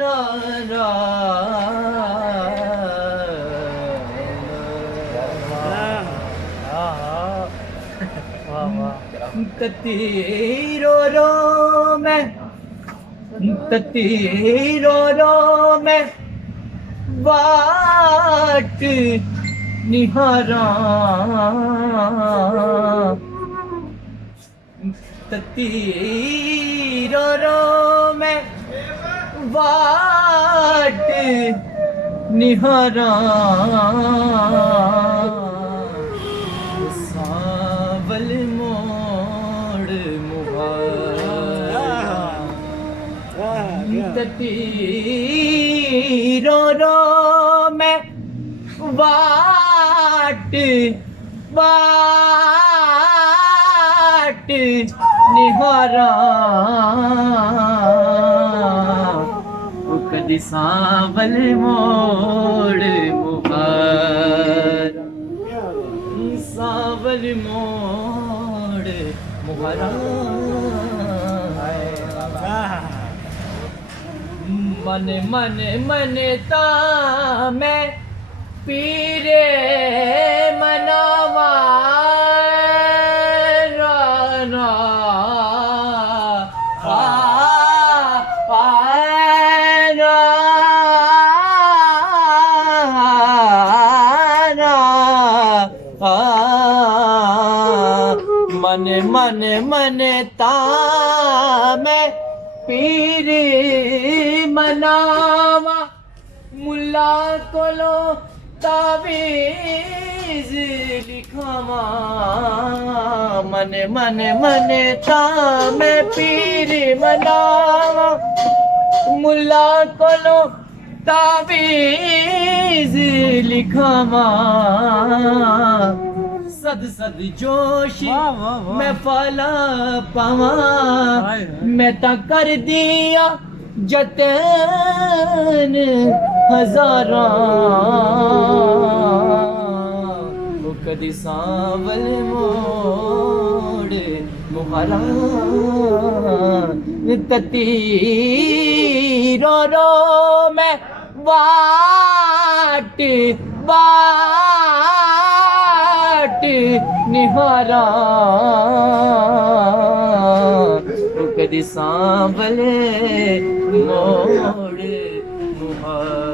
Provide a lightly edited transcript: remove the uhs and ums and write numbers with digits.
रा रा ततीरो रो मैं ततीरो रो मैं बाट निहारा ततीरो रो मैं बाट निहारा सावल मोड़ मुहारा ततीरो रो मैं बाट बाट निहारा कदी सावल मोड़ मुहारा सावल मोड़ मुहारा मन मन मन ता मैं पीरे मनावा राना मन मन मन ता मैं पीर मनावा मुल्ला कोलो तावीज़ लिखावा मन मन मन ता मैं पीर मनावा मुल्ला कोलो तावीज़ लिखावा सद सद जोश मैं फला पावा मैं ता कर दिया जतन हजारा वो कदी सावल मोड़ मुहारा ततीरो रो मैं बाट बाट निहारा कदी सांवले मोड़ मुहारा।